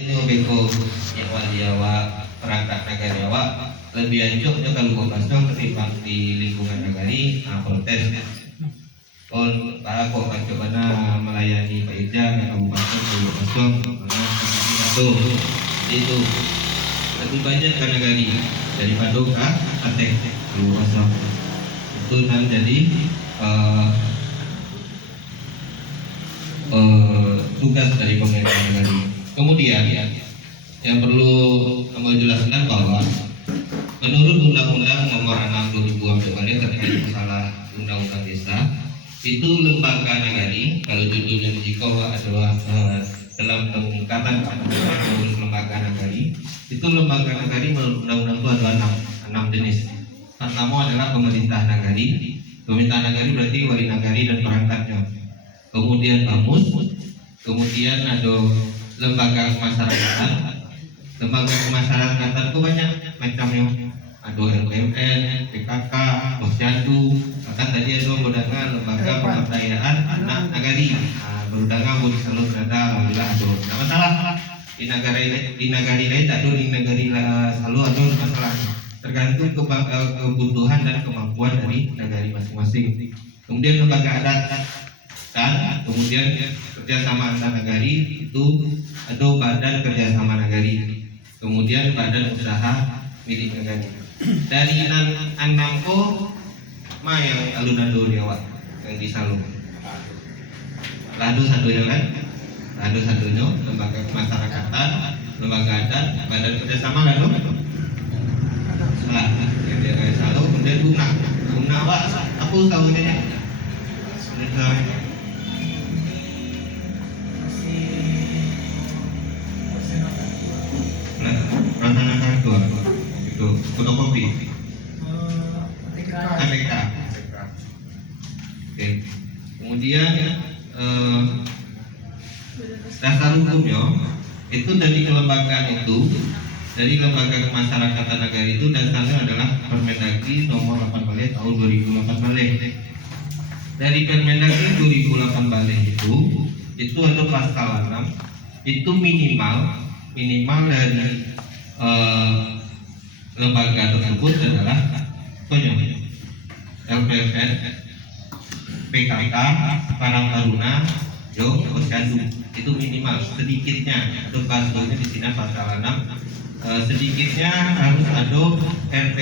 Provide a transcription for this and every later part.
ini beko yang waliawa perangkat negarawa lebih anjurnya kalau pasang ketimbang di lingkungan negari protes. Para kok bagaimana melayani Pak Ija yang kabupaten Pulau Pasong itu lebih banyak kan negari daripada Aceh Pulau Pasong itu kan jadi tugas dari pemerintah negari. Kemudian yang perlu kami jelaskan bahwa menurut Undang-Undang Nomor 6 2014 terkait masalah Undang-Undang Desa, itu lembaga negari, kalau judulnya di Jiko adalah dalam tingkatan menurut lembaga negari, itu lembaga negari menurut undang-undang itu ada 6 jenis. Pertama adalah pemerintah negari. Pemerintah negari berarti wali negari dan perangkatnya. Kemudian BAMUS, kemudian ada lembaga kemasyarakatan. Lembaga kemasyarakatan itu banyak macamnya. Ada LPMN, PKK, Posyandu, bahkan tadi ada undangan lembaga pemberdayaan anak negari. Undangan boleh selalu berada, alhamdulillah ada. Tidak masalah. Di negara lain tak ada, di negara selalu ada masalah. Tergantung kebutuhan dan kemampuan dari negara masing-masing. Kemudian lembaga adat dan kemudian kerjasama antar negari itu ada badan kerjasama negari. Kemudian badan usaha milik negara. Dari Anangko yang alunan Duriawa yang di Salung. Ladu satunya kan? Ladu satunya lembaga kemasyarakatan, lembaga adat, badan kerjasama kan? Salah. Yang dia kayak Salung, kemudian Guna Wak, aku tahu ini. Rencanakan dua. Fotokopi APK. Oke. Kemudian dasar hukumnya itu dari kelembagaan itu, dari lembaga kemasyarakatan negara itu dasarnya adalah Permendagri nomor 8 tahun 2008. Dari Permendagri 2008 itu ada pasal 6 itu minimal dari lembaga tersebut adalah LPMN, PKK, Karang Taruna, Posyandu. Itu minimal sedikitnya. Itu pasalnya di sini pasal 6. Sedikitnya harus ada RT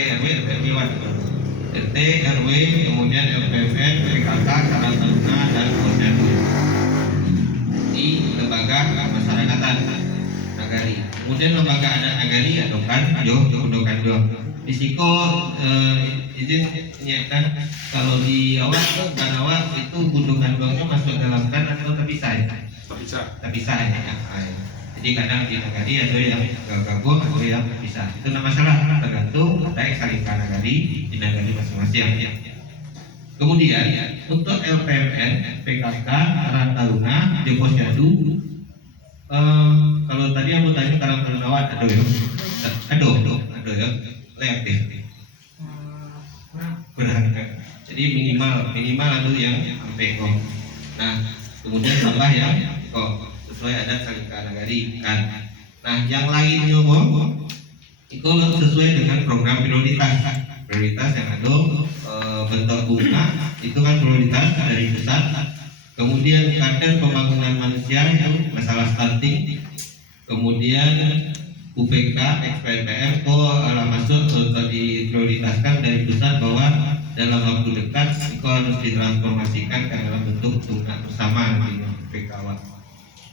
RW, kemudian LPMN, PKK, Karang Taruna dan Posyandu di lembaga kemasyarakatan negari. Kemudian lembaga adat negari adokan Risiko izin menyiapkan kalau di awal itu gundukan doangnya masuk dalam kan atau terpisah ya. Jadi kadang di negari ada yang gabung atau yang terpisah. Itu nama masalah tergantung dari saling negari di negari masing-masing ya. Kemudian untuk LPMN, PKK, Karang Taruna, Posyandu, kalau tadi aku tanya Karang Taruna ada ya? Ada ya? Reaktif. Kurang. Jadi minimal ada yang sampai kok. Nah, kemudian tambah ya kok sesuai adat Salika Nagari kan. Nah, yang lainnya itu sesuai dengan program prioritas yang ada bentuk bunga itu kan prioritas dari pusat. Kemudian kader pembangunan manusia itu masalah stunting. Kemudian UPK, XPPM masuk untuk diprioritaskan dari pusat bahwa dalam waktu dekat itu harus ditransformasikan ke dalam bentuk tunggak bersama di UPK.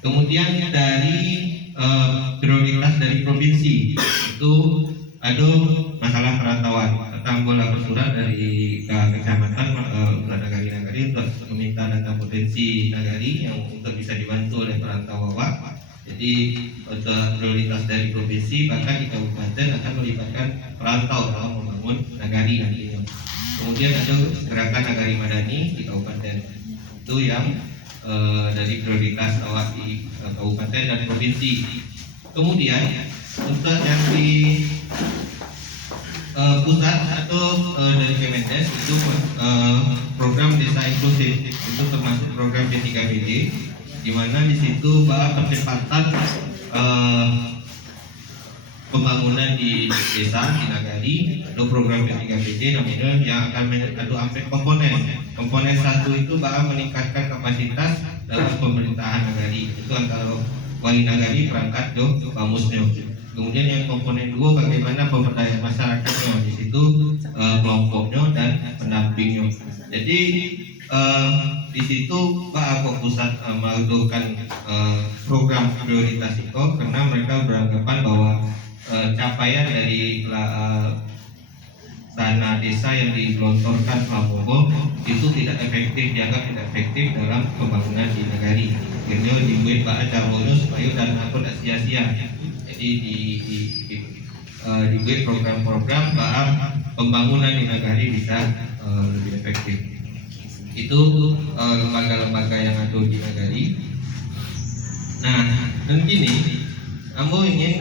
Kemudian dari prioritas dari provinsi itu ada masalah perantauan. Tanggul surat dari kecamatan nagari untuk meminta data potensi nagari yang untuk bisa dibantu oleh perantau bawah. Jadi untuk prioritas dari provinsi bahkan di kabupaten akan melibatkan perantau dalam membangun nagari nantinya. Kemudian ada gerakan nagari madani di kabupaten itu yang dari prioritas awak di kabupaten dan provinsi. Kemudian untuk yang di pusat atau dari Kemendes itu program desa inklusif itu termasuk program P3BD di mana di situ bahwa percepatan pembangunan di desa di nagari, ada program P3PJ namanya yang akan ada aspek komponen satu itu bakal meningkatkan kapasitas dalam pemerintahan nagari, itu antara wali nagari perangkat jo bamusnya. Kemudian yang komponen dua bagaimana pemberdayaan masyarakatnya, di situ kelompoknya dan pendampingnya. Jadi di situ Pak Pusat melakukan program prioritas itu karena mereka beranggapan bahwa capaian dari dana desa yang digelontorkan Prabowo itu tidak efektif, dianggap tidak efektif dalam pembangunan di nagari. Akhirnya dibuat Pak Carwono supaya dana itu tidak sia-sia. Jadi dibuat program-program bahwa pembangunan di nagari bisa lebih efektif. Itu lembaga-lembaga yang ada di nagari. Nah, dan kini kamu ingin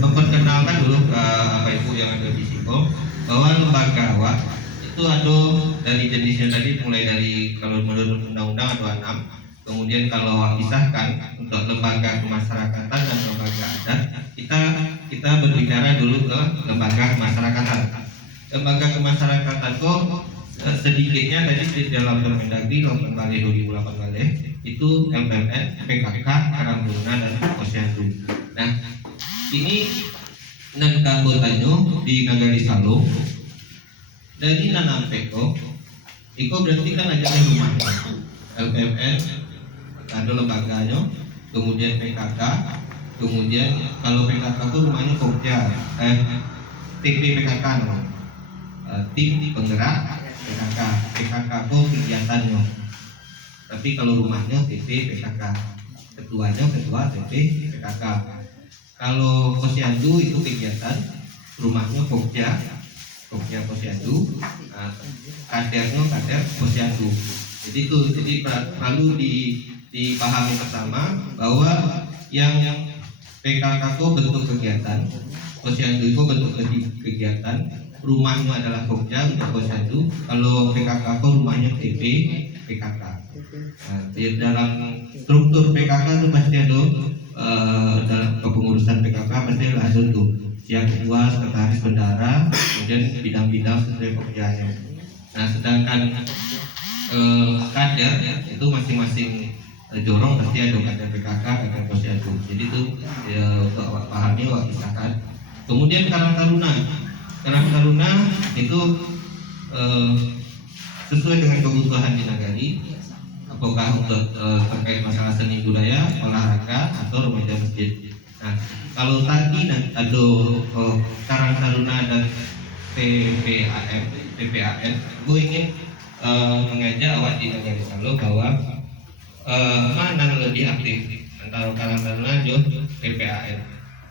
memperkenalkan dulu ke Bapak Ibu yang ada di sini bahwa lembaga itu ada dari jenisnya tadi, mulai dari kalau menurut undang-undang ada 6. Kemudian kalau pisahkan untuk lembaga kemasyarakatan dan lembaga adat, kita berbicara dulu ke lembaga kemasyarakatan. Lembaga kemasyarakatan itu sedikitnya tadi di dalam Permendagri 8 Bale 2008 Bale itu LPMN, PKK, Karang Taruna dan Posyandu. Nah, ini nan kabupaten di Nagari Salo dari nanam peko, itu berarti kan aja rumah LPMN ada lembaganya, kemudian PKK, kemudian kalau PKK itu rumahnya Pokja, TP PKK namanya, tim penggerak PKK itu kegiatannya. Tapi kalau rumahnya TP PKK, ketuanya ketua TP PKK. Kalau Posyandu itu kegiatan, rumahnya Pokja Posyandu, kadernya kader Posyandu. Jadi perlu dipahami pertama bahwa yang PKK itu bentuk kegiatan, Posyandu itu bentuk kegiatan, rumahnya adalah Pokja untuk Posyandu. Kalau PKK itu rumahnya TP PKK. Nah, di dalam struktur PKK itu pasti ada dalam kepengurusan PKK pasti ada tuh yang kedua sekretaris bendara, kemudian bidang-bidang sesuai pekerjaannya. Nah, sedangkan kader itu masing-masing jorong pasti ada kader PKK, kader Posyandu. Jadi itu untuk pahami kisahkan. Kemudian Karang Taruna itu sesuai dengan kebutuhan di nagari, apakah untuk terkait masalah seni budaya, olahraga, atau remaja masjid. Nah, kalau tadi ada Karang Taruna dan PPAN, gue ingin mengajak awak di Nagari Salo bahwa mana lebih aktif antara Karang Taruna dan PPAN.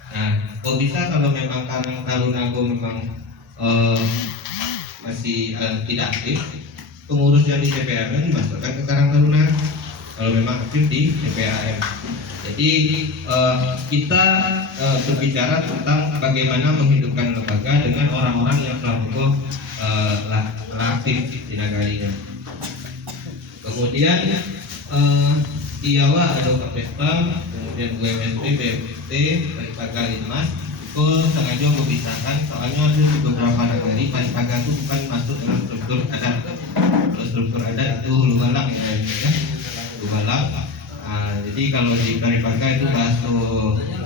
Nah, kok bisa kalau memang Karang Taruna gue memang masih tidak aktif, pengurus yang di PPAN dimasukkan ke Karang Taruna kalau memang aktif di PPAN. Jadi kita berbicara tentang bagaimana menghidupkan lembaga dengan orang-orang yang selama aktif di nagarinya. Kemudian Iawa ada Kapesta, kemudian UMSP, BMT, Paripaga Inmas, itu sengaja memisahkan soalnya ada di beberapa nagari Paripaga itu bukan masuk dalam struktur adat. Kalau struktur adat itu Hulubalang ya, Hulubalang. Jadi kalau di Paripaga itu bahasa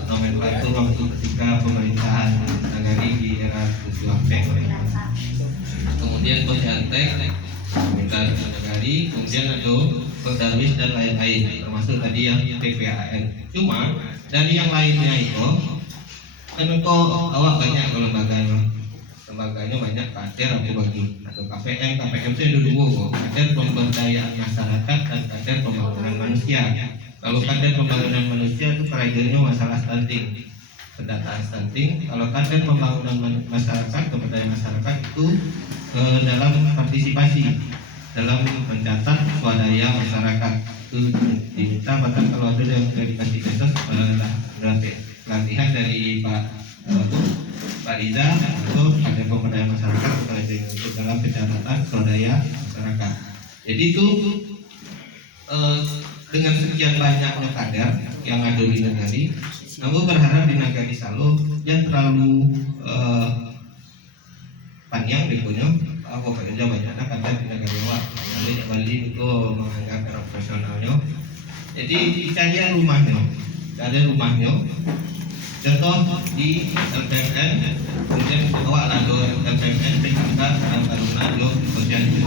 nomenklatur waktu ketika pemerintahan nagari di era Susuapeng. Kemudian Posyantek, Pemerintah Nagari, kemudian ada Darwis dan lain-lain, termasuk tadi yang PPAN. Cuma dari yang lainnya itu kan kok awak banyak kalau lembaganya banyak, kader aku bagi atau KPM itu ada dua kok, kader pemberdayaan masyarakat dan kader pembangunan manusia. Kalau kader pembangunan manusia itu kerajaannya masalah stunting, pendataan stunting. Kalau kader pembangunan masyarakat, pemberdayaan masyarakat itu dalam partisipasi, dalam mencatat swadaya masyarakat. Itu diminta bahkan kalau ada yang dikasih desa pelatihan dari Pak Riza atau ada pemberdayaan masyarakat untuk dalam pencatatan swadaya masyarakat. Jadi itu dengan sekian banyaknya kader yang ada di nagari, Namun berharap di Nagari Salo yang terlalu panjang berikutnya aku kerja banyak karena di negara luar lalu di Bali itu menganggap profesionalnya. Jadi cari rumahnya contoh di LPMN kemudian awak lalu LPMN PKK Taruna lo posyandu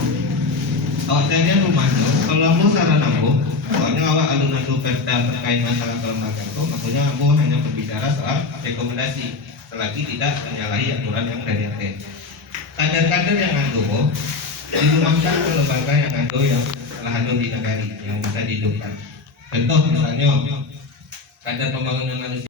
awak cari rumahnya kalau mau saran aku soalnya awak alun itu perda terkait masalah kelembagaan itu maksudnya aku hanya berbicara soal rekomendasi selagi tidak menyalahi aturan yang dari atas. Kader-kader yang ado dirumahkan ke lembaga yang ado yang telah ado di negari yang bisa dihidupkan. Contoh misalnya kader pembangunan manusia